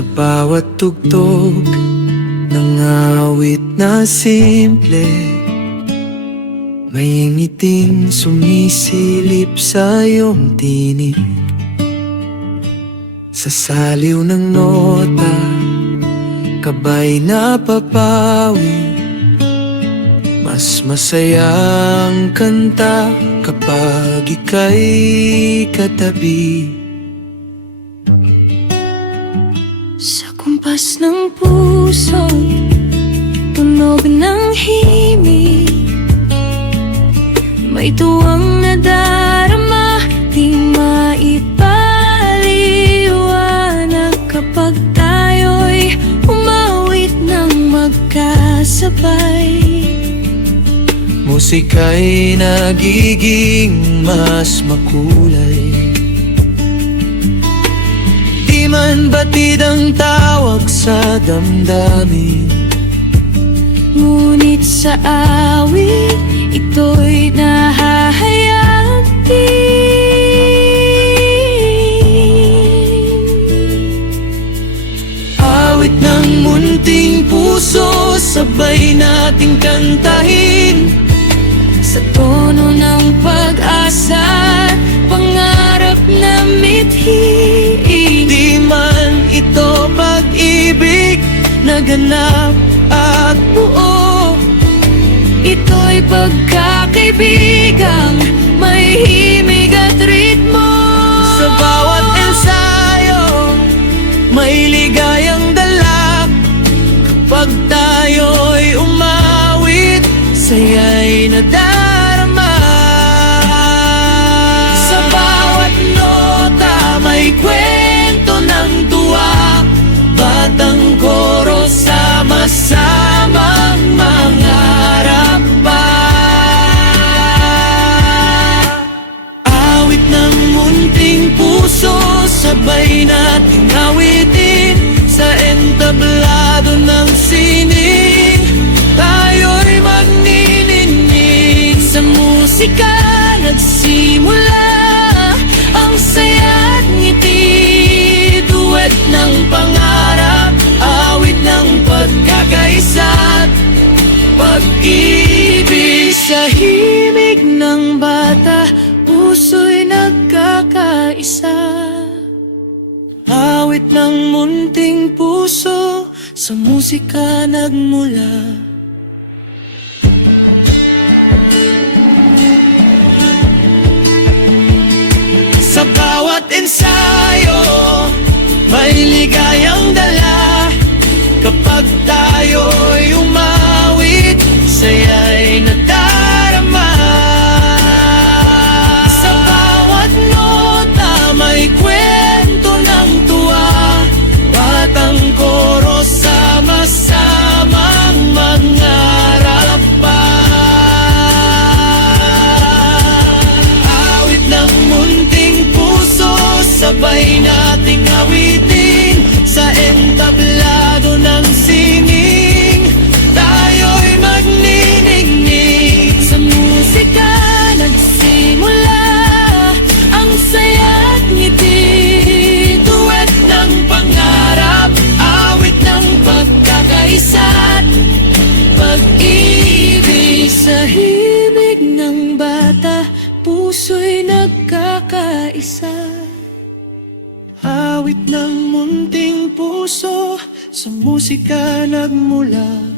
Sa bawat tugtog ng awit na simple, may ngiting sumisilip sa iyong tinig. Sa saliw ng nota, kabay na papawi. Mas masayang kanta kapag ika'y katabi. Sa kumpas ng puso, tunog ng himig, may tuwang nadarama, di maipaliwanag kapag tayo'y umawit ng magkasabay. Musika'y nagiging mas makulay. Di man batid ang tawag sa damdamin, ngunit sa awit, ito'y nahahayati. Awit ng munting puso, sabay nating kantahin. Sa tono ng pag-asa, pangarap na mithiin. Di man ito pag-ibig na ganap at buo, ito'y pagkakaibigang may himig at ritmo. sa bawat ensayo, may ligayang dala. Kapag tayo'y umawit, saya'y nadarama. Sa bawat nota, May kwento ng tuwa, batang koro, sama-samang mangarap pa. Awit ng munting puso, sabay nating awitin. Sa entablado ng sining, tayo'y magniningning. sa musika nagsimula ang saya't ngiti, Duet ng pangarap, awit ng pagkakaisa't pag-ibig. sa himig ng bata, puso'y nagkakaisa. Awit ng munting puso, sa musika nagmula. Sa bawat ensayo, may ligayang dala. Kapag tayo'y umawit, saya'y nadarama. Sa bawat nota, may kwento ng tuwa, batang koro, sama-samang mangarap pa. Awit ng munting puso, sabay nating awitin. Sa entablado ng singing, tayo'y magniningning. Sa musika nagsimula ang saya't ngiti, Duet ng pangarap, awit ng pagkakaisa't pag-ibig. sa himig ng bata, puso'y nagkakaisa. Awit ng munting puso, sa musika nagmula.